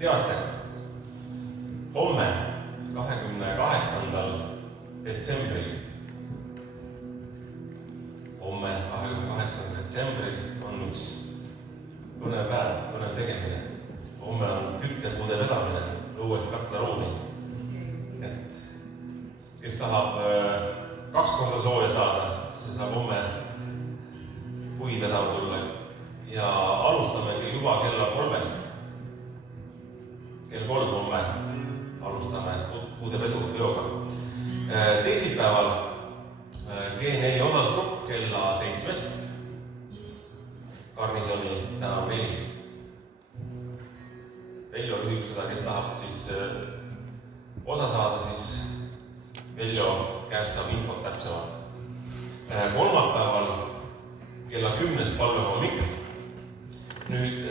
teated. Homme, 28. detsembril. Homme, 28. detsembril on üks põnev päev, põnev tegemine. Homme on küttepuude vedamine õuest katlaruumi. Et kes tahab 2 korda sooja saada, see saab homme puid vedama tulla. Ja alustamegi juba kella 3. Kell 3 homme alustame puudeveoga. Teisipäeval G4 osasgrupp kella 7. Garnisoni tänav 4. Veljo juhib seda, kes tahab siis osa saada, siis Veljo käest saab infot täpsemalt. Kolmapäeval kella 10 palvehommik. Nüüd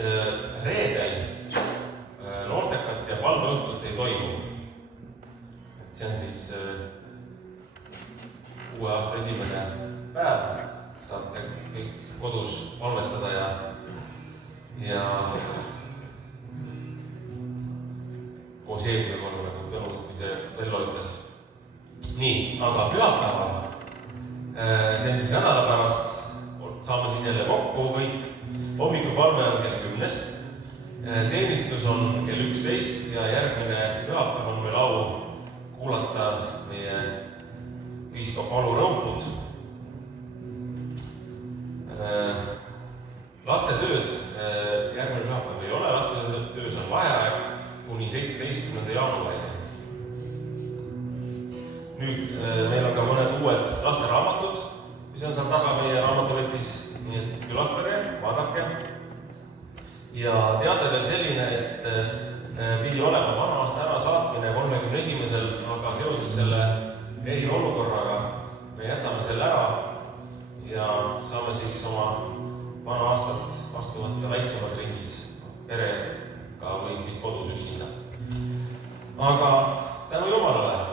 reedel noortekat ja palveõhtut ei toimu. Et see on siis uue aasta esimene päev. Saate kõik kodus palvetada ja koos Jeesusega olla, nagu Tõnu, kui see Vello ütles. Nii, aga pühapäeval, see on siis nädalapäevast, saame siin jälle kokku kõik. Hommikupalve on kell 10. Teenistus on kell 11 ja järgmine pühapäev on meil au kuulata meie piiskop Alu Rõuput. Lastetööd järgmine pühapäev ei ole, lastetöös on vaheaeg kuni 17. jaanuarini. Nüüd meil on ka mõned uued lasteraamatud, mis on seal taga meie raamatuletis, nii et külastage, vaadake. Ja teate veel selline, et pidi olema vana aasta ära saatmine 31. aga seoses selle eriolukorraga me jätame selle ära ja saame siis oma vana aastat vastu võtta väiksemas ringis perega või siis kodus üksinda. Aga tänu Jumalale